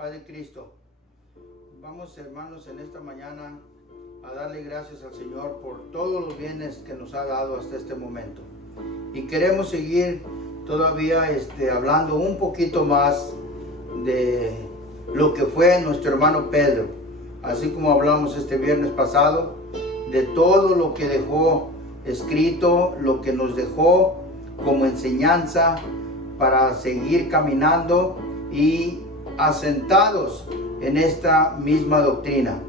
Paz de Cristo. Vamos, hermanos, en esta mañana a darle gracias al Señor por todos los bienes que nos ha dado hasta este momento. Y queremos seguir todavía hablando un poquito más de lo que fue nuestro hermano Pedro. Así como hablamos este viernes pasado, de todo lo que dejó escrito, lo que nos dejó como enseñanza para seguir caminando y asentados en esta misma doctrina.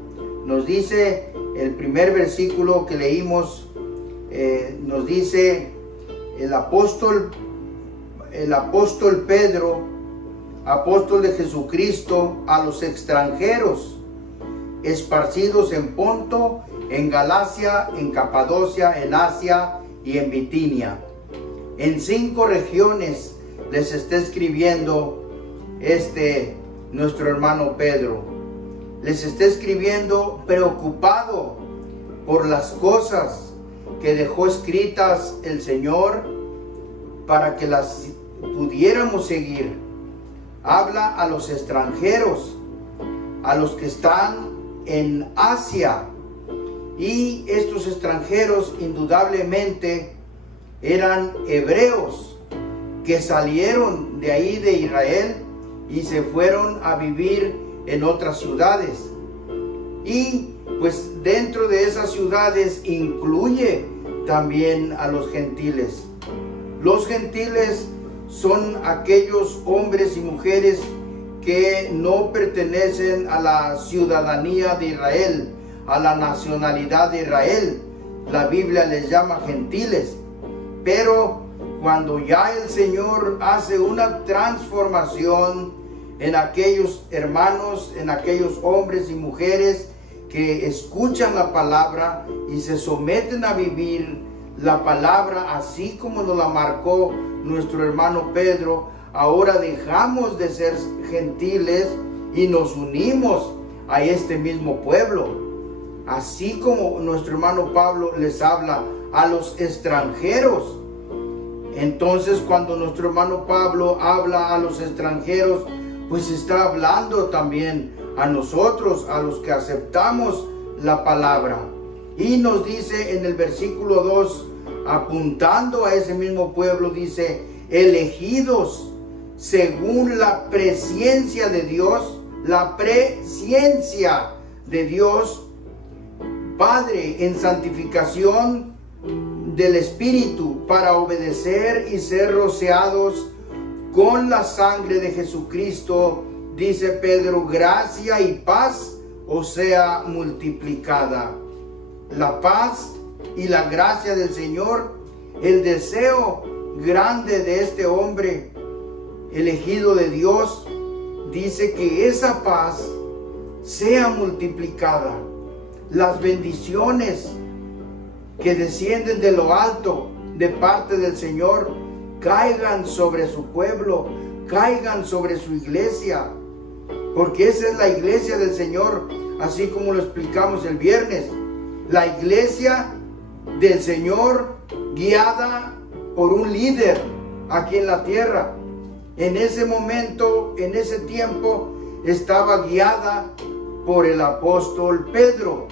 Nos dice el primer versículo que leímos, nos dice el apóstol Pedro, apóstol de Jesucristo, a los extranjeros esparcidos en Ponto, en Galacia, en Capadocia, en Asia y en Bitinia. En 5 regiones les está escribiendo nuestro hermano Pedro. Les está escribiendo preocupado por las cosas que dejó escritas el Señor para que las pudiéramos seguir. Habla a los extranjeros, a los que están en Asia, y estos extranjeros indudablemente eran hebreos que salieron de ahí de Israel y se fueron a vivir en otras ciudades. Y pues dentro de esas ciudades incluye también a los gentiles. Los gentiles son aquellos hombres y mujeres que no pertenecen a la ciudadanía de Israel, a la nacionalidad de Israel. La Biblia les llama gentiles. Pero cuando ya el Señor hace una transformación en aquellos hermanos, en aquellos hombres y mujeres que escuchan la palabra y se someten a vivir la palabra así como nos la marcó nuestro hermano Pedro, ahora dejamos de ser gentiles y nos unimos a este mismo pueblo. Así como nuestro hermano Pablo les habla a los extranjeros. Entonces, cuando nuestro hermano Pablo habla a los extranjeros, pues está hablando también a nosotros, a los que aceptamos la palabra. Y nos dice en el versículo 2, apuntando a ese mismo pueblo, dice: elegidos según la presciencia de Dios, la presciencia de Dios Padre en santificación del Espíritu, para obedecer y ser rociados con la sangre de Jesucristo, dice Pedro, gracia y paz os sea multiplicada. La paz y la gracia del Señor, el deseo grande de este hombre elegido de Dios, dice que esa paz sea multiplicada. Las bendiciones que descienden de lo alto de parte del Señor caigan sobre su pueblo, caigan sobre su iglesia, porque esa es la iglesia del Señor, así como lo explicamos el viernes. La iglesia del Señor guiada por un líder aquí en la tierra. En ese momento, en ese tiempo, estaba guiada por el apóstol Pedro.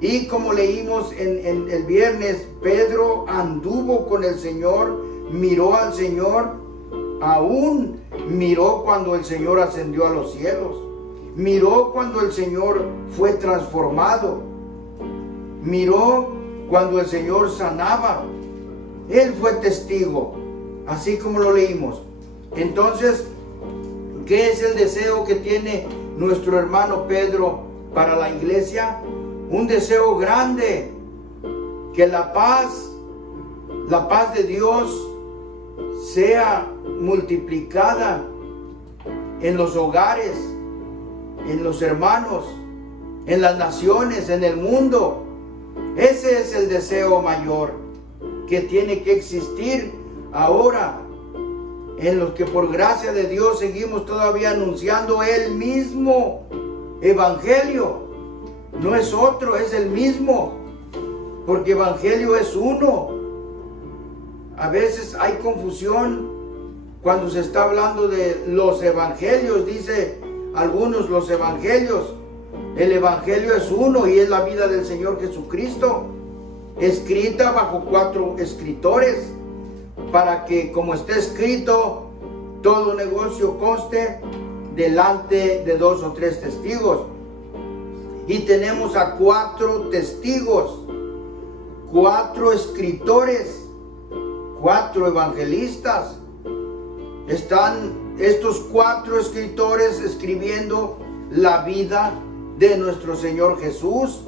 Y como leímos en el viernes, Pedro anduvo con el Señor, miró al Señor, aún miró cuando el Señor ascendió a los cielos, miró cuando el Señor fue transformado, miró cuando el Señor sanaba. Él fue testigo, así como lo leímos. Entonces, ¿qué es el deseo que tiene nuestro hermano Pedro para la iglesia? Un deseo grande, que la paz de Dios sea multiplicada en los hogares, en los hermanos, en las naciones, en el mundo. Ese es el deseo mayor que tiene que existir ahora, en los que por gracia de Dios seguimos todavía anunciando el mismo evangelio. No es otro, es el mismo, porque evangelio es uno. A veces hay confusión cuando se está hablando de los evangelios. Dice algunos los evangelios. El evangelio es uno y es la vida del Señor Jesucristo, escrita bajo 4 escritores, para que, como está escrito, todo negocio conste delante de 2 o 3 testigos. Y tenemos a 4 testigos, 4 escritores, 4 evangelistas. Están estos 4 escritores escribiendo la vida de nuestro Señor Jesús.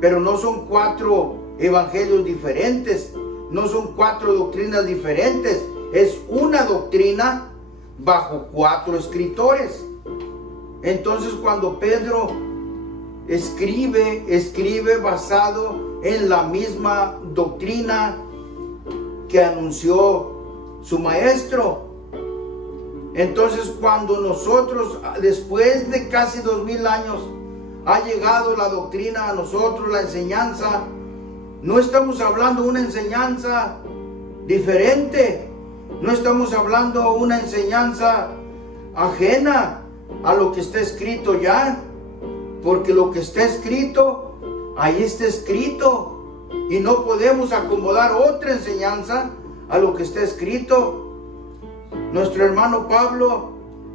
Pero no son 4 evangelios diferentes, no son 4 doctrinas diferentes, es una doctrina bajo 4 escritores. Entonces, cuando Pedro escribe basado en la misma doctrina que anunció su maestro. Entonces, cuando nosotros, después de casi 2000 años, ha llegado la doctrina a nosotros, la enseñanza, no estamos hablando de una enseñanza diferente, no estamos hablando de una enseñanza ajena a lo que está escrito ya, porque lo que está escrito, ahí está escrito, y no podemos acomodar otra enseñanza a lo que está escrito. Nuestro hermano Pablo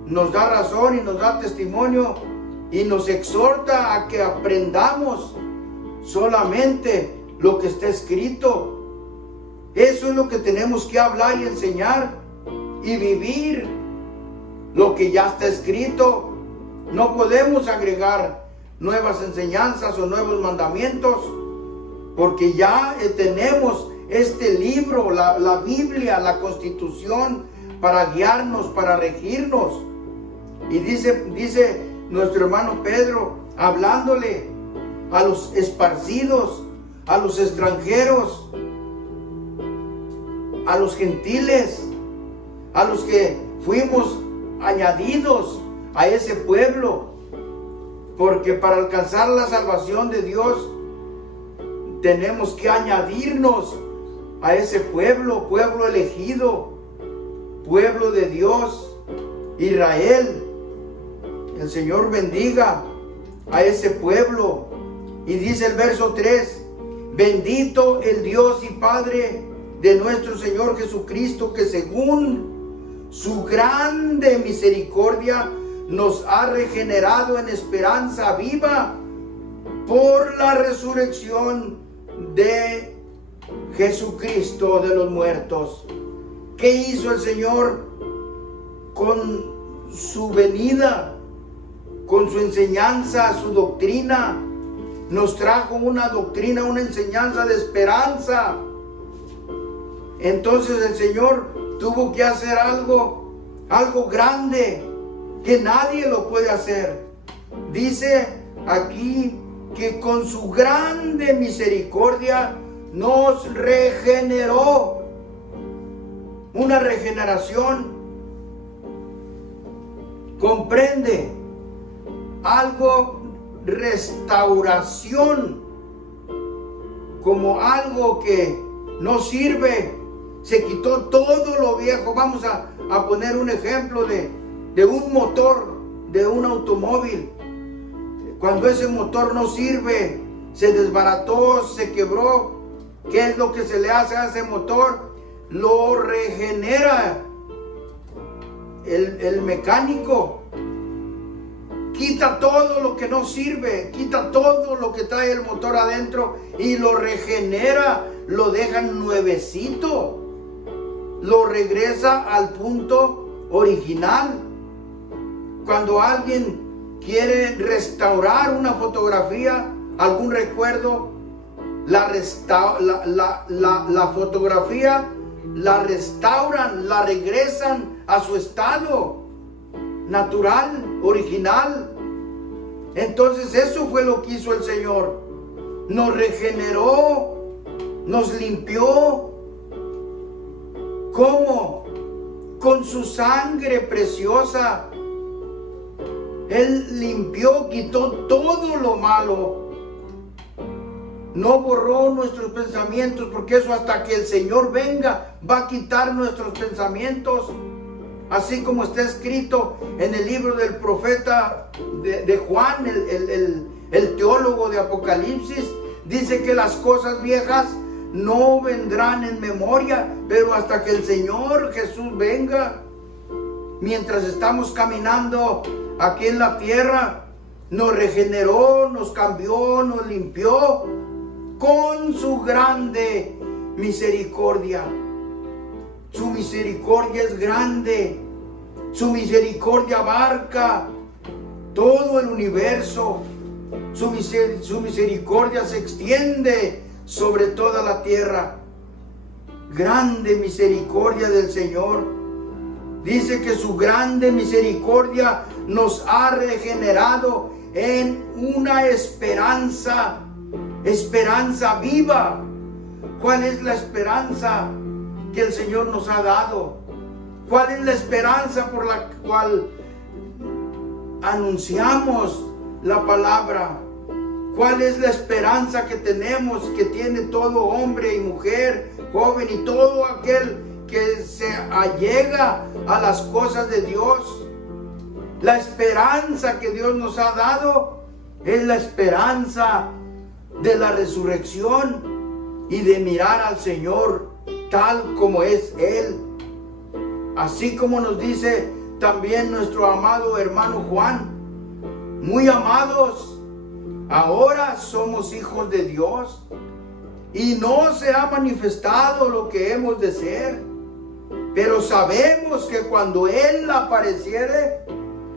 nos da razón y nos da testimonio y nos exhorta a que aprendamos solamente lo que está escrito. Eso es lo que tenemos que hablar y enseñar y vivir, lo que ya está escrito. No podemos agregar nuevas enseñanzas o nuevos mandamientos, porque ya tenemos este libro, la Biblia, la Constitución, para guiarnos, para regirnos. Y dice nuestro hermano Pedro, hablándole a los esparcidos, a los extranjeros, a los gentiles, a los que fuimos añadidos a ese pueblo, porque para alcanzar la salvación de Dios tenemos que añadirnos a ese pueblo, pueblo elegido, pueblo de Dios, Israel. El Señor bendiga a ese pueblo. Y dice el verso 3, bendito el Dios y Padre de nuestro Señor Jesucristo, que según su grande misericordia nos ha regenerado en esperanza viva por la resurrección de Jesucristo de los muertos. ¿Qué hizo el Señor con su venida, con su enseñanza, su doctrina? Nos trajo una doctrina, una enseñanza de esperanza. Entonces el Señor tuvo que hacer algo grande que nadie lo puede hacer. Dice aquí que con su grande misericordia nos regeneró. Una regeneración comprende algo, restauración, como algo que no sirve. Se quitó todo lo viejo. Vamos a poner un ejemplo de un motor, de un automóvil. Cuando ese motor no sirve, se desbarató, se quebró, ¿qué es lo que se le hace a ese motor? Lo regenera el mecánico. Quita todo lo que no sirve, quita todo lo que trae el motor adentro y lo regenera, lo deja nuevecito, lo regresa al punto original. Cuando alguien quiere restaurar una fotografía, algún recuerdo, la fotografía la restauran, la regresan a su estado natural, original. Entonces eso fue lo que hizo el Señor. Nos regeneró, nos limpió. ¿Cómo? Con su sangre preciosa. Él limpió, quitó todo lo malo. No borró nuestros pensamientos, porque eso hasta que el Señor venga va a quitar nuestros pensamientos. así como está escrito en el libro del profeta de Juan, el teólogo de Apocalipsis. Dice que las cosas viejas no vendrán en memoria, pero hasta que el Señor Jesús venga. Mientras estamos caminando aquí en la tierra, nos regeneró, nos cambió, nos limpió con su grande misericordia. Su misericordia es grande, su misericordia abarca todo el universo, su misericordia se extiende sobre toda la tierra. Grande misericordia del Señor. Dice que su grande misericordia nos ha regenerado en una esperanza viva. ¿Cuál es la esperanza que el Señor nos ha dado? ¿Cuál es la esperanza por la cual anunciamos la palabra? ¿Cuál es la esperanza que tenemos, que tiene todo hombre y mujer, joven y todo aquel que se allega a las cosas de Dios? La esperanza que Dios nos ha dado es la esperanza de la resurrección y de mirar al Señor tal como es Él. Así como nos dice también nuestro amado hermano Juan: muy amados, ahora somos hijos de Dios, y no se ha manifestado lo que hemos de ser, pero sabemos que cuando Él apareciere,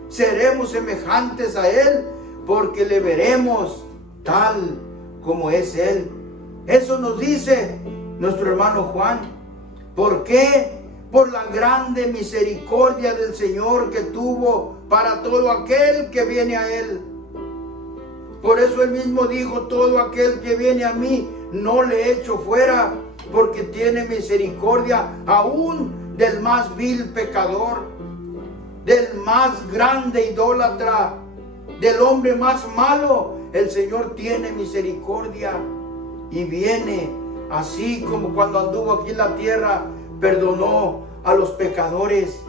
seremos semejantes a Él, porque le veremos tal como es Él. Eso nos dice nuestro hermano Juan. ¿Por qué? Por la grande misericordia del Señor que tuvo para todo aquel que viene a Él. Por eso Él mismo dijo: todo aquel que viene a mí no le echo fuera, porque tiene misericordia aún del más vil pecador, del más grande idólatra, del hombre más malo. El Señor tiene misericordia y viene, así como cuando anduvo aquí en la tierra, perdonó a los pecadores,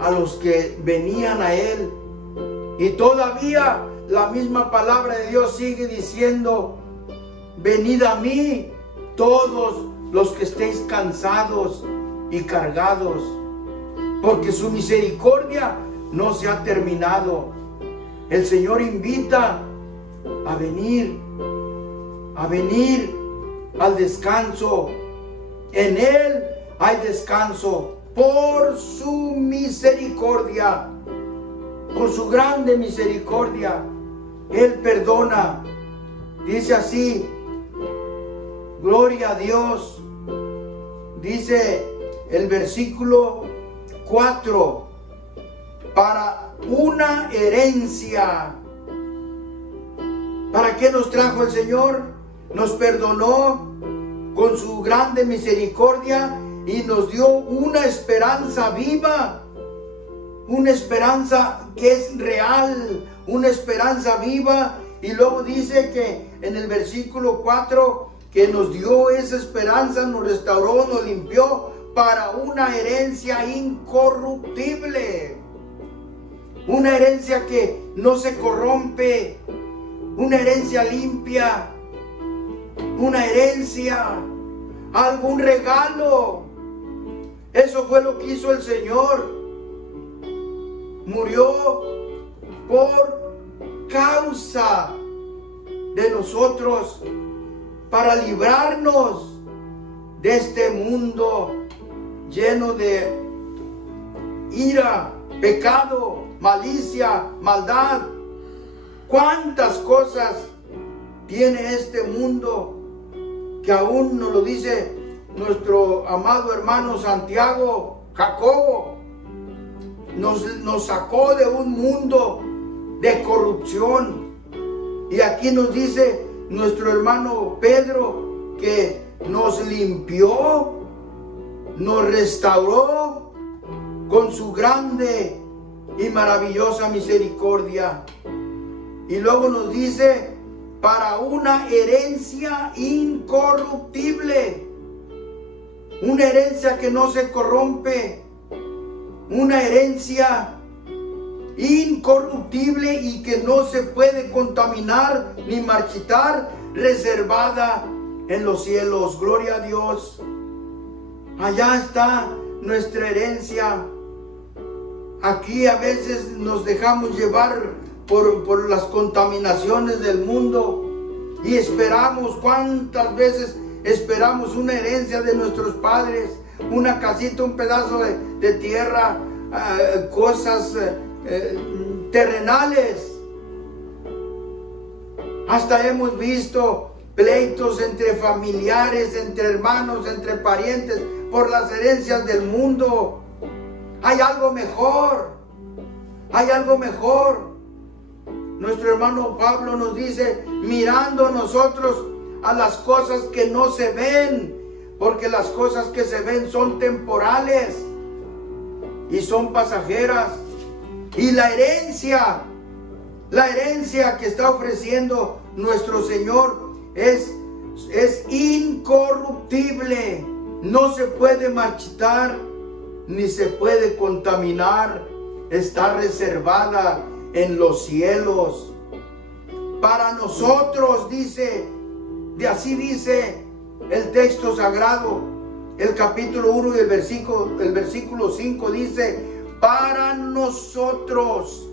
a los que venían a Él. Y todavía la misma palabra de Dios sigue diciendo: venid a mí todos los que estéis cansados y cargados, porque su misericordia no se ha terminado. El Señor invita a venir al descanso. En Él hay descanso por su misericordia, por su grande misericordia. Él perdona. Dice así, gloria a Dios. Dice el versículo 4, para una herencia. ¿Para qué nos trajo el Señor? Nos perdonó con su grande misericordia y nos dio una esperanza viva, una esperanza que es real, una esperanza viva. Y luego dice que en el versículo 4 que nos dio esa esperanza, nos restauró, nos limpió para una herencia incorruptible, una herencia que no se corrompe, una herencia limpia, una herencia, algún regalo. Eso fue lo que hizo el Señor. Murió por causa de nosotros, para librarnos de este mundo lleno de ira, pecado, malicia, maldad. ¿Cuántas cosas tiene este mundo que aún nos lo dice nuestro amado hermano Santiago, Jacobo? Nos sacó de un mundo de corrupción. Y aquí nos dice nuestro hermano Pedro que nos limpió, nos restauró con su grande y maravillosa misericordia. Y luego nos dice, para una herencia incorruptible, una herencia que no se corrompe, una herencia incorruptible y que no se puede contaminar ni marchitar, reservada en los cielos. Gloria a Dios. Allá está nuestra herencia. Aquí a veces nos dejamos llevar por las contaminaciones del mundo y esperamos, ¿cuántas veces esperamos una herencia de nuestros padres? Una casita, un pedazo de tierra, cosas terrenales. Hasta hemos visto pleitos entre familiares, entre hermanos, entre parientes, por las herencias del mundo. Hay algo mejor. Hay algo mejor. Nuestro hermano Pablo nos dice, mirando nosotros a las cosas que no se ven, porque las cosas que se ven son temporales y son pasajeras. Y la herencia que está ofreciendo nuestro Señor es incorruptible. No se puede marchitar ni se puede contaminar. Está reservada en los cielos para nosotros, dice. Así dice el texto sagrado, el capítulo 1 y el versículo 5 dice, para nosotros,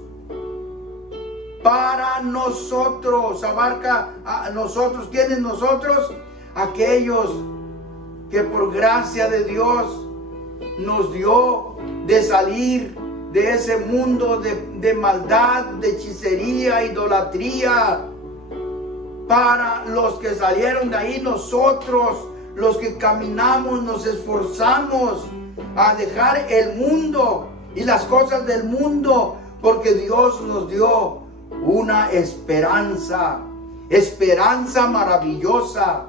abarca a nosotros. ¿Quiénes nosotros? Aquellos que por gracia de Dios nos dio de salir de ese mundo de maldad, de hechicería, idolatría. Para los que salieron de ahí, nosotros, los que caminamos, nos esforzamos a dejar el mundo y las cosas del mundo, porque Dios nos dio una esperanza maravillosa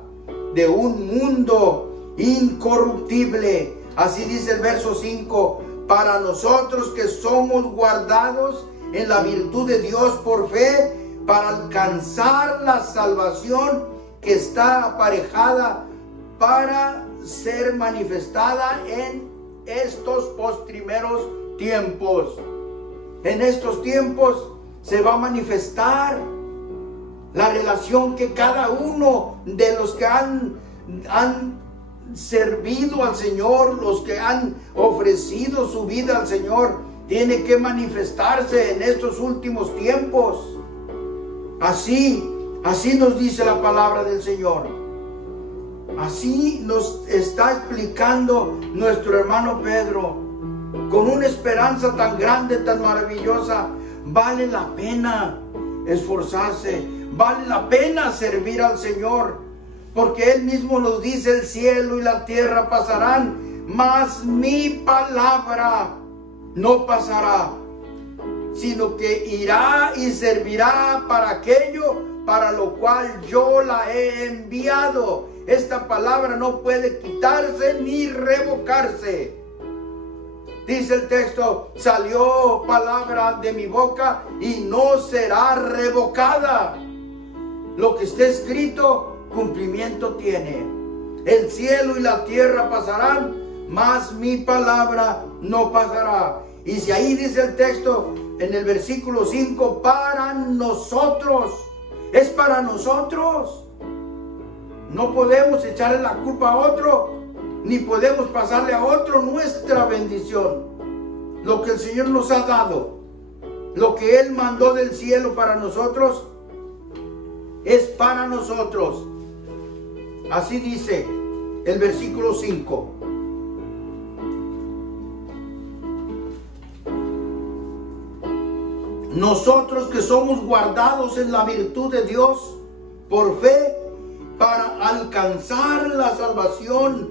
de un mundo incorruptible. Así dice el verso 5, para nosotros que somos guardados en la virtud de Dios por fe, para alcanzar la salvación que está aparejada para ser manifestada en estos postrimeros tiempos. En estos tiempos se va a manifestar la relación que cada uno de los que han servido al Señor, los que han ofrecido su vida al Señor, tiene que manifestarse en estos últimos tiempos. Así nos dice la palabra del Señor. Así nos está explicando nuestro hermano Pedro. Con una esperanza tan grande, tan maravillosa, vale la pena esforzarse, vale la pena servir al Señor, porque Él mismo nos dice, el cielo y la tierra pasarán, mas mi palabra no pasará, sino que irá y servirá para aquello para lo cual yo la he enviado. Esta palabra no puede quitarse ni revocarse. Dice el texto, salió palabra de mi boca y no será revocada. Lo que está escrito, cumplimiento tiene. El cielo y la tierra pasarán, mas mi palabra no pasará. Y si ahí dice el texto, en el versículo 5, para nosotros, es para nosotros. No podemos echarle la culpa a otro, ni podemos pasarle a otro nuestra bendición. Lo que el Señor nos ha dado, lo que Él mandó del cielo para nosotros, es para nosotros. Así dice el versículo 5. Nosotros que somos guardados en la virtud de Dios por fe, para alcanzar la salvación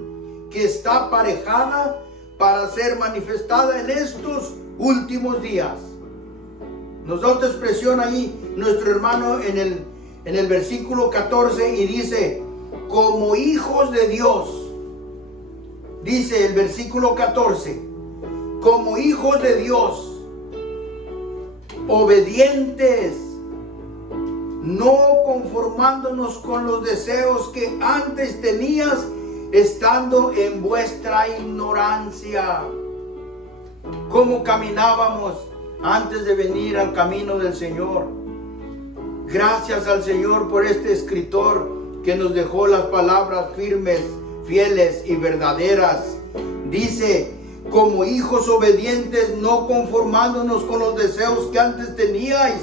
que está aparejada para ser manifestada en estos últimos días. Nos da otra expresión ahí nuestro hermano en el versículo 14 y dice, como hijos de Dios. Dice el versículo 14, como hijos de Dios, obedientes, no conformándonos con los deseos que antes tenías, estando en vuestra ignorancia. cómo caminábamos antes de venir al camino del Señor. Gracias al Señor por este escritor que nos dejó las palabras firmes, fieles y verdaderas. Dice: como hijos obedientes, no conformándonos con los deseos que antes teníais.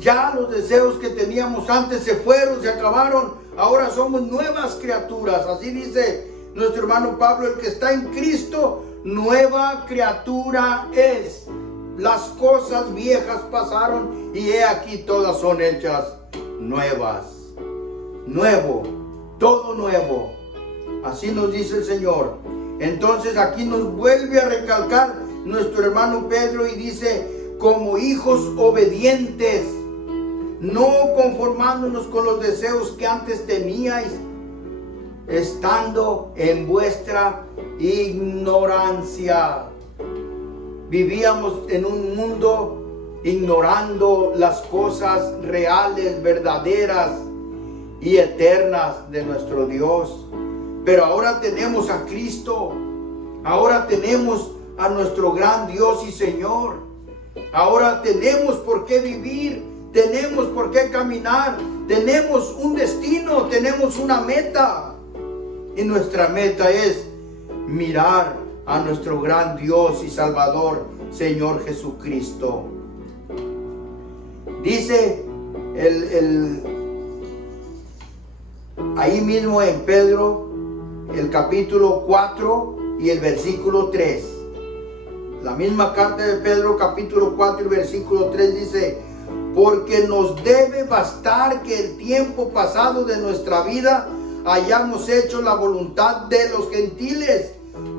Ya los deseos que teníamos antes se fueron, se acabaron. Ahora somos nuevas criaturas. Así dice nuestro hermano Pablo: el que está en Cristo, nueva criatura es. Las cosas viejas pasaron y he aquí todas son hechas nuevas. Nuevo, todo nuevo. Así nos dice el Señor. Entonces aquí nos vuelve a recalcar nuestro hermano Pedro y dice: como hijos obedientes, no conformándonos con los deseos que antes teníais, estando en vuestra ignorancia. Vivíamos en un mundo ignorando las cosas reales, verdaderas y eternas de nuestro Dios. Pero ahora tenemos a Cristo. Ahora tenemos a nuestro gran Dios y Señor. Ahora tenemos por qué vivir. Tenemos por qué caminar. Tenemos un destino. Tenemos una meta. Y nuestra meta es mirar a nuestro gran Dios y Salvador, Señor Jesucristo. Dice ahí mismo en Pedro, el capítulo 4 y el versículo 3. La misma carta de Pedro, capítulo 4 y versículo 3 dice: porque nos debe bastar que el tiempo pasado de nuestra vida hayamos hecho la voluntad de los gentiles,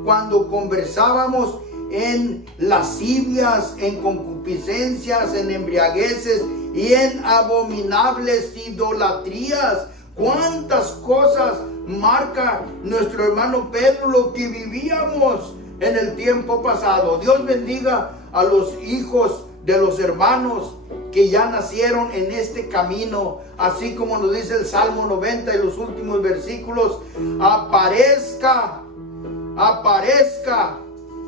cuando conversábamos en lascivias, en concupiscencias, en embriagueces y en abominables idolatrías. ¿Cuántas cosas marca nuestro hermano Pedro lo que vivíamos en el tiempo pasado? Dios bendiga a los hijos de los hermanos que ya nacieron en este camino, así como nos dice el Salmo 90 y los últimos versículos: aparezca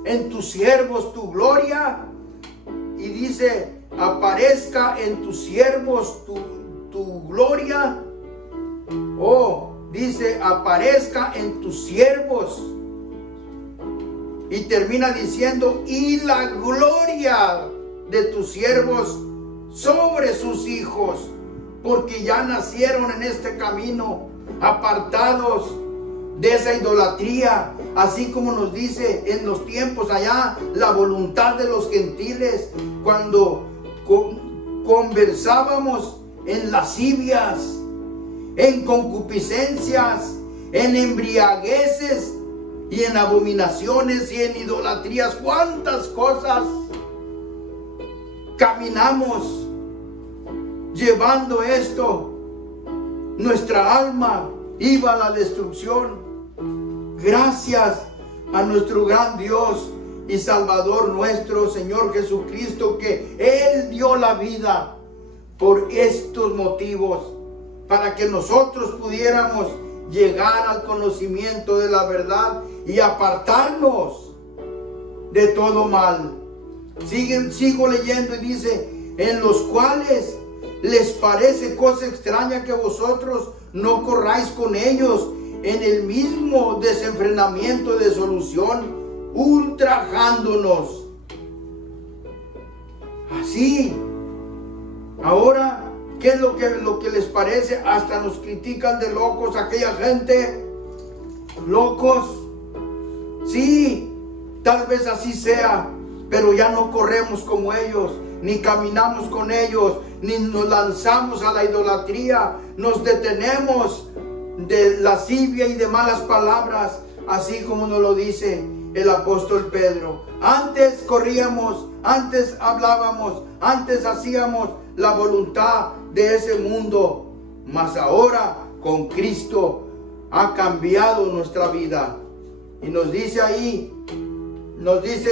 en tus siervos tu gloria. Y dice: aparezca en tus siervos tu gloria. Dice: aparezca en tus siervos. Y termina diciendo: y la gloria de tus siervos sobre sus hijos, porque ya nacieron en este camino, apartados de esa idolatría, así como nos dice en los tiempos allá, la voluntad de los gentiles, cuando conversábamos en lascivias, en concupiscencias, en embriagueces y en abominaciones y en idolatrías. ¿Cuántas cosas caminamos llevando esto? Nuestra alma iba a la destrucción. Gracias a nuestro gran Dios y Salvador nuestro Señor Jesucristo, que Él dio la vida por estos motivos, para que nosotros pudiéramos llegar al conocimiento de la verdad y apartarnos de todo mal. Sigo leyendo y dice: en los cuales les parece cosa extraña que vosotros no corráis con ellos en el mismo desenfrenamiento de solución, ultrajándonos. Así, ahora, ¿qué es lo que les parece? Hasta nos critican de locos, aquella gente, locos. Sí, tal vez así sea, pero ya no corremos como ellos, ni caminamos con ellos, ni nos lanzamos a la idolatría, nos detenemos de lascivia y de malas palabras, así como nos lo dice el apóstol Pedro. Antes corríamos, antes hablábamos, antes hacíamos la voluntad de ese mundo, mas ahora con Cristo ha cambiado nuestra vida. Y nos dice ahí, nos dice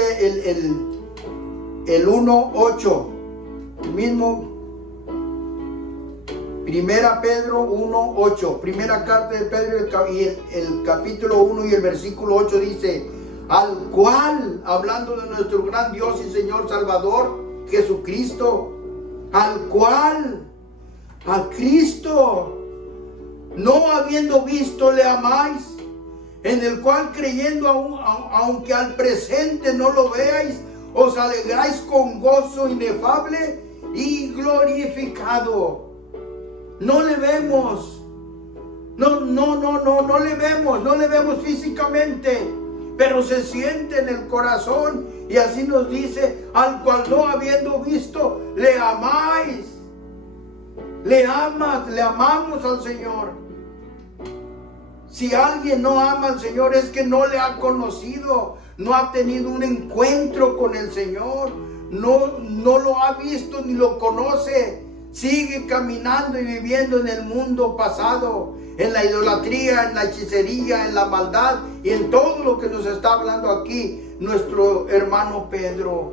el 1:8, el mismo, Primera Pedro 1:8, primera carta de Pedro, y el capítulo 1 y el versículo 8 dice: al cual, hablando de nuestro gran Dios y Señor Salvador, Jesucristo, al cual, a Cristo, no habiendo visto le amáis, en el cual creyendo aunque al presente no lo veáis, os alegráis con gozo inefable y glorificado. No le vemos, no le vemos físicamente, pero se siente en el corazón, y así nos dice, al cual no habiendo visto le amáis. Le amas, le amamos al Señor. Si alguien no ama al Señor es que no le ha conocido, no ha tenido un encuentro con el Señor, no lo ha visto ni lo conoce. Sigue caminando y viviendo en el mundo pasado, en la idolatría, en la hechicería, en la maldad y en todo lo que nos está hablando aquí nuestro hermano Pedro.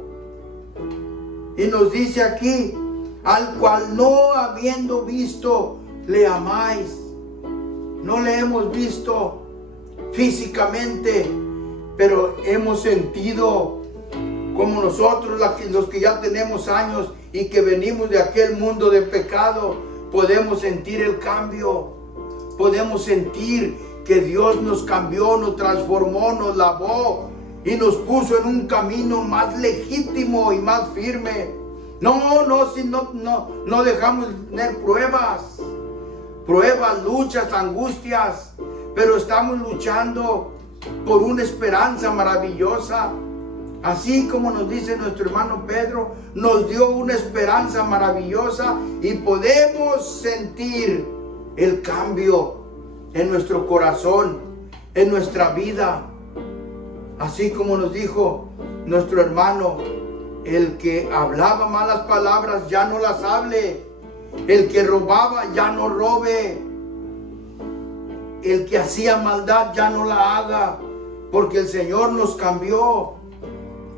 Y nos dice aquí, al cual no habiendo visto le amáis. No le hemos visto físicamente, pero hemos sentido como nosotros, los que ya tenemos años y que venimos de aquel mundo de pecado, podemos sentir el cambio. Podemos sentir que Dios nos cambió, nos transformó, nos lavó y nos puso en un camino más legítimo y más firme. No dejamos de tener pruebas, luchas, angustias, pero estamos luchando por una esperanza maravillosa. Así como nos dice nuestro hermano Pedro, nos dio una esperanza maravillosa y podemos sentir el cambio en nuestro corazón, en nuestra vida. Así como nos dijo nuestro hermano, el que hablaba malas palabras ya no las hable, el que robaba ya no robe, el que hacía maldad ya no la haga, porque el Señor nos cambió.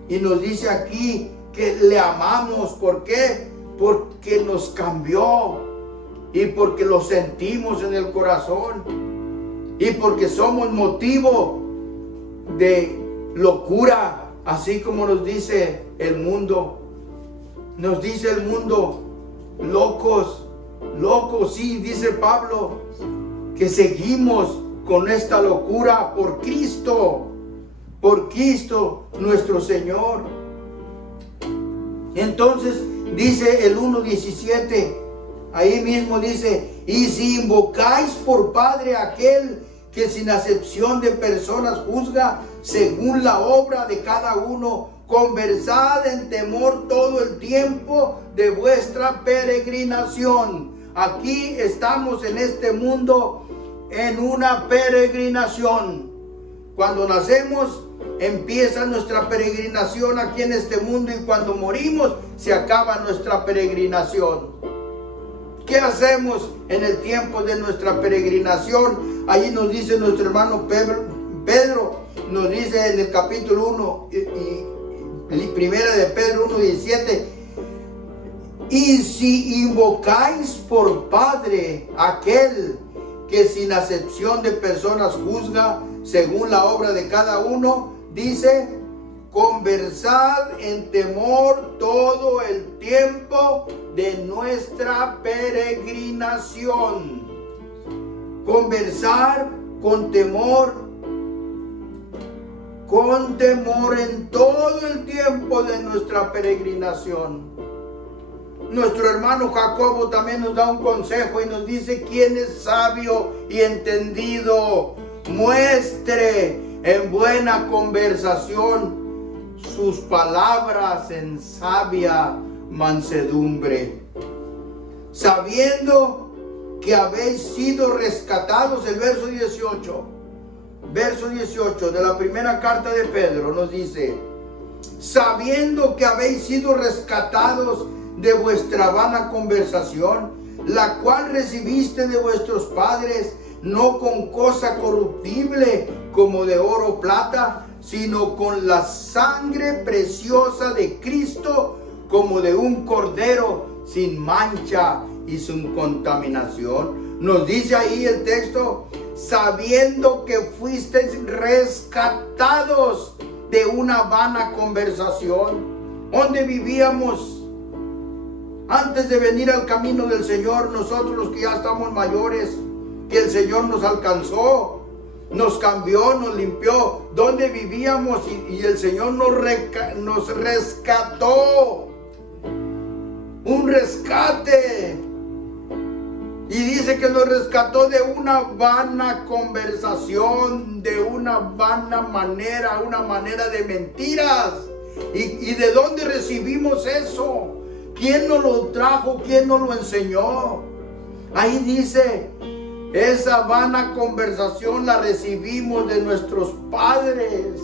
Y nos dice aquí que le amamos. ¿Por qué? Porque nos cambió y porque lo sentimos en el corazón y porque somos motivo de locura, así como nos dice el mundo. Nos dice el mundo, locos, sí, dice Pablo, que seguimos con esta locura por Cristo nuestro Señor. Entonces dice el 1:17, ahí mismo dice, y si invocáis por Padre aquel que sin acepción de personas juzga según la obra de cada uno, conversad en temor todo el tiempo de vuestra peregrinación. Aquí estamos en este mundo en una peregrinación. Cuando nacemos empieza nuestra peregrinación aquí en este mundo, y cuando morimos se acaba nuestra peregrinación. ¿Qué hacemos en el tiempo de nuestra peregrinación? Ahí nos dice nuestro hermano Pedro, nos dice en el capítulo 1 y primera de Pedro 1:17, y si invocáis por Padre aquel que sin acepción de personas juzga según la obra de cada uno, dice, conversad en temor todo el tiempo de nuestra peregrinación. Conversar con temor en todo el tiempo de nuestra peregrinación. Nuestro hermano Jacobo también nos da un consejo y nos dice, quien es sabio y entendido, muestre en buena conversación sus palabras en sabia mansedumbre, sabiendo que habéis sido rescatados. El verso 18 de la primera carta de Pedro nos dice, sabiendo que habéis sido rescatados de vuestra vana conversación, la cual recibiste de vuestros padres, no con cosa corruptible como de oro o plata, sino con la sangre preciosa de Cristo, como de un cordero sin mancha y sin contaminación. Nos dice ahí el texto, sabiendo que fuisteis rescatados de una vana conversación. ¿Dónde vivíamos antes de venir al camino del Señor? Nosotros los que ya estamos mayores, que el Señor nos alcanzó, nos cambió, nos limpió. ¿Dónde vivíamos? Y el Señor nos rescató. Un rescate. Y dice que nos rescató de una vana conversación, de una vana manera, una manera de mentiras. ¿Y de dónde recibimos eso? ¿Quién nos lo trajo? ¿Quién nos lo enseñó? Ahí dice, esa vana conversación la recibimos de nuestros padres.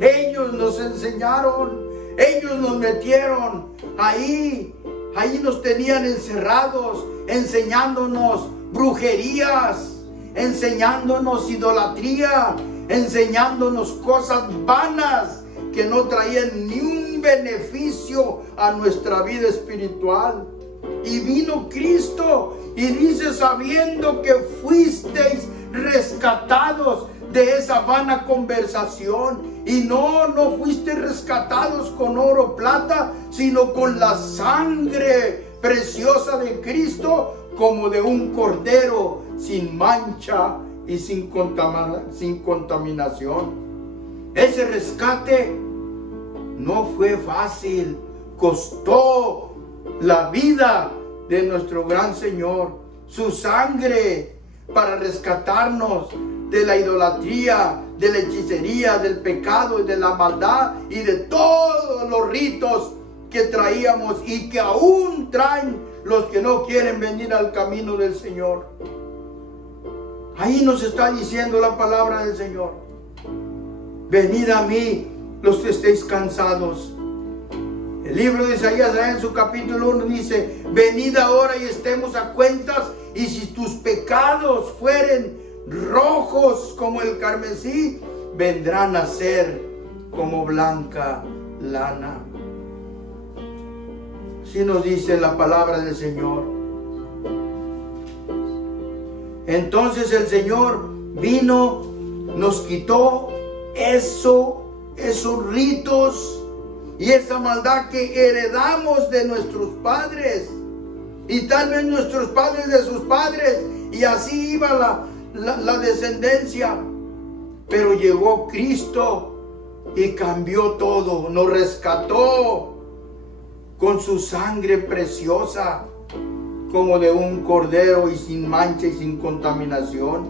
Ellos nos enseñaron, ellos nos metieron ahí nos tenían encerrados, enseñándonos brujerías, enseñándonos idolatría, enseñándonos cosas vanas que no traían ni un beneficio a nuestra vida espiritual. Y vino Cristo y dice, sabiendo que fuisteis rescatados de esa vana conversación. Y no fuiste rescatados con oro o plata, sino con la sangre preciosa de Cristo, como de un cordero sin mancha y sin contaminación. Ese rescate no fue fácil, costó la vida de nuestro gran Señor, su sangre para rescatarnos de la idolatría, de la hechicería, del pecado y de la maldad y de todos los ritos que traíamos y que aún traen los que no quieren venir al camino del Señor. Ahí nos está diciendo la palabra del Señor. Venid a mí los que estéis cansados. El libro de Isaías en su capítulo 1 dice, venid ahora y estemos a cuentas, y si tus pecados fueren rojos como el carmesí, vendrán a ser como blanca lana. Así nos dice la palabra del Señor. Entonces el Señor vino, nos quitó esos ritos y esa maldad que heredamos de nuestros padres, y tal vez nuestros padres de sus padres, y así iba la descendencia. Pero llegó Cristo y cambió todo, nos rescató con su sangre preciosa, como de un cordero, y sin mancha y sin contaminación,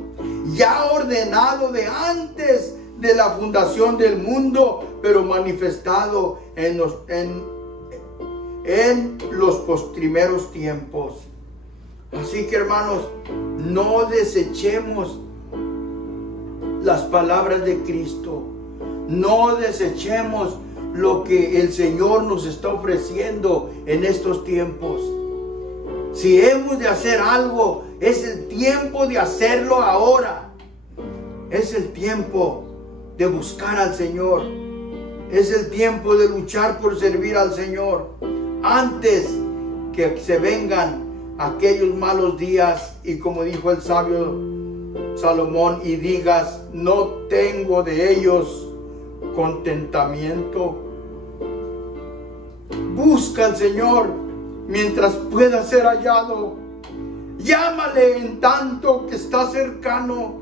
ya ordenado de antes de la fundación del mundo, pero manifestado en los postrimeros tiempos. Así que, hermanos, no desechemos las palabras de Cristo. No desechemos lo que el Señor nos está ofreciendo en estos tiempos. Si hemos de hacer algo, es el tiempo de hacerlo ahora. Es el tiempo de buscar al Señor. Es el tiempo de luchar por servir al Señor, antes que se vengan aquellos malos días y, como dijo el sabio Salomón, y digas, no tengo de ellos contentamiento. Busca al Señor mientras pueda ser hallado. Llámale en tanto que está cercano.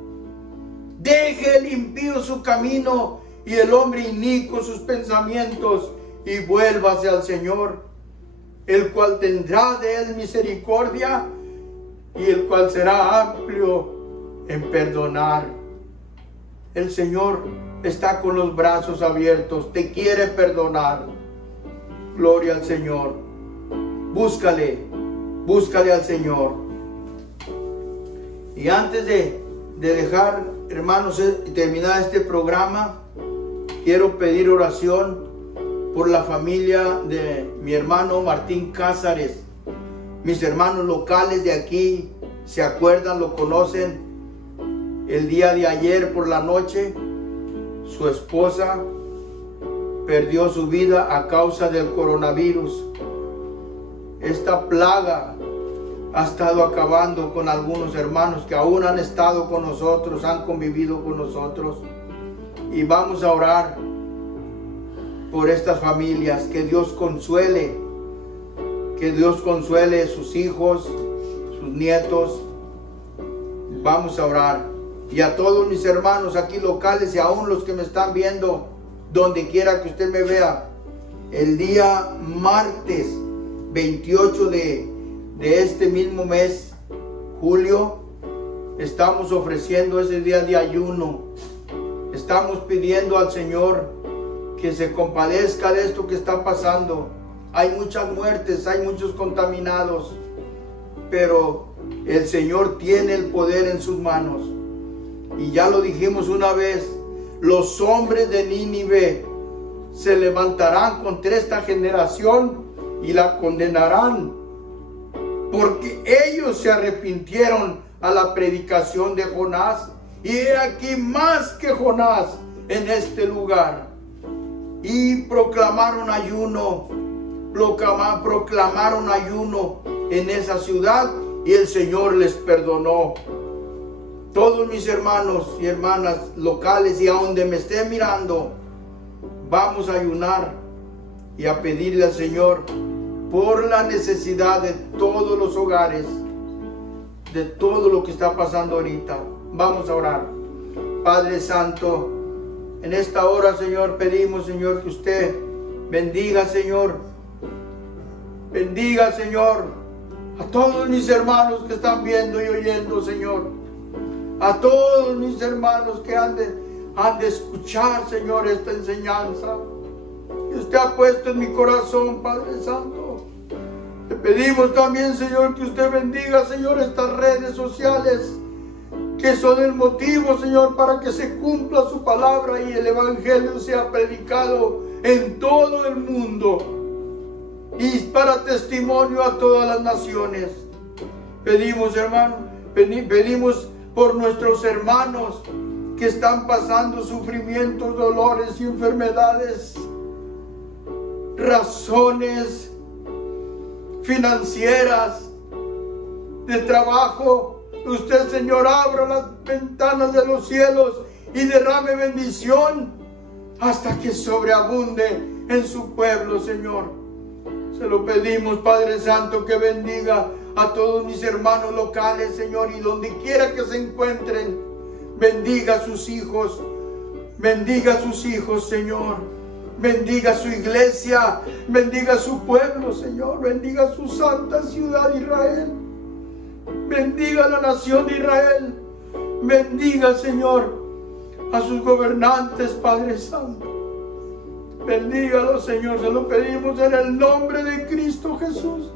Deje el impío su camino y el hombre inicuo sus pensamientos, y vuélvase al Señor, el cual tendrá de él misericordia y el cual será amplio en perdonar. El Señor está con los brazos abiertos, te quiere perdonar. Gloria al Señor. Búscale al Señor. Y antes de dejar, hermanos, terminar este programa, quiero pedir oración por la familia de mi hermano Martín Cázares. Mis hermanos locales de aquí se acuerdan, lo conocen. El día de ayer por la noche, su esposa perdió su vida a causa del coronavirus. Esta plaga ha estado acabando con algunos hermanos que aún han estado con nosotros, han convivido con nosotros. Y vamos a orar por estas familias, que Dios consuele sus hijos, sus nietos. Vamos a orar. Y a todos mis hermanos aquí locales y aún los que me están viendo, donde quiera que usted me vea, el día martes 28 de este mismo mes, julio, estamos ofreciendo ese día de ayuno. Estamos pidiendo al Señor que se compadezca de esto que está pasando. Hay muchas muertes, hay muchos contaminados, pero el Señor tiene el poder en sus manos. Y ya lo dijimos una vez, los hombres de Nínive se levantarán contra esta generación y la condenarán, porque ellos se arrepintieron a la predicación de Jonás. Y he aquí más que Jonás en este lugar. Y proclamaron ayuno en esa ciudad, y el Señor les perdonó. Todos mis hermanos y hermanas locales y a donde me esté mirando, vamos a ayunar y a pedirle al Señor por la necesidad de todos los hogares, de todo lo que está pasando ahorita. Vamos a orar. Padre Santo, en esta hora, Señor, pedimos, Señor, que usted bendiga, Señor, a todos mis hermanos que están viendo y oyendo, Señor, a todos mis hermanos que han de escuchar, Señor, esta enseñanza que usted ha puesto en mi corazón, Padre Santo. Le pedimos también, Señor, que usted bendiga, Señor, estas redes sociales, que son el motivo, Señor, para que se cumpla su palabra y el evangelio sea predicado en todo el mundo y para testimonio a todas las naciones. Pedimos, hermano, pedimos por nuestros hermanos que están pasando sufrimientos, dolores y enfermedades, razones financieras, de trabajo. Usted, Señor, abra las ventanas de los cielos y derrame bendición hasta que sobreabunde en su pueblo, Señor. Se lo pedimos, Padre Santo, que bendiga a todos mis hermanos locales, Señor, y donde quiera que se encuentren, bendiga a sus hijos, Señor. Bendiga su iglesia, bendiga su pueblo, Señor, bendiga su santa ciudad Israel. Bendiga la nación de Israel. Bendiga, Señor, a sus gobernantes, Padre Santo. Bendígalo, Señor, se lo pedimos en el nombre de Cristo Jesús.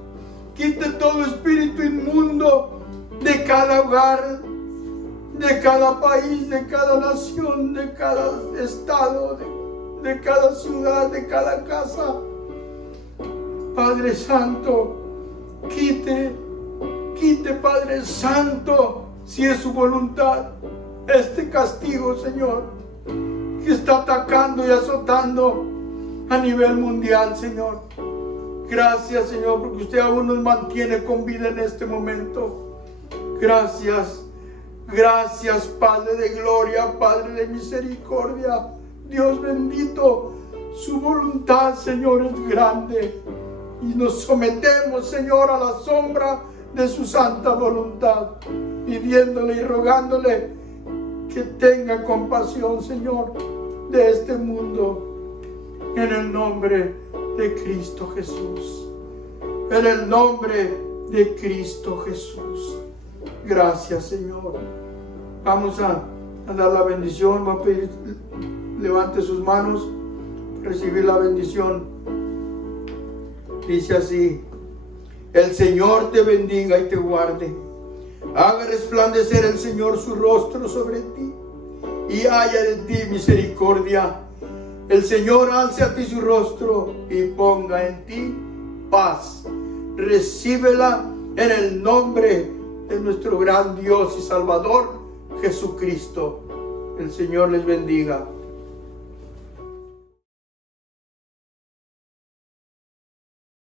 Quite todo espíritu inmundo de cada hogar, de cada país, de cada nación, de cada estado, de cada ciudad, de cada casa. Padre Santo, quite, Padre Santo, si es su voluntad, este castigo, Señor, que está atacando y azotando a nivel mundial, Señor. Gracias, Señor, porque usted aún nos mantiene con vida en este momento. Gracias, Padre de gloria, Padre de misericordia, Dios bendito. Su voluntad, Señor, es grande, y nos sometemos, Señor, a la sombra de su santa voluntad, pidiéndole y rogándole que tenga compasión, Señor, de este mundo, en el nombre de Cristo Jesús, en el nombre de Cristo Jesús. Gracias, Señor. Vamos a dar la bendición. Va a pedir, levante sus manos, recibir la bendición. Dice así: el Señor te bendiga y te guarde. Haga resplandecer el Señor su rostro sobre ti y haya de ti misericordia. El Señor alce a ti su rostro y ponga en ti paz. Recíbela en el nombre de nuestro gran Dios y Salvador Jesucristo. El Señor les bendiga.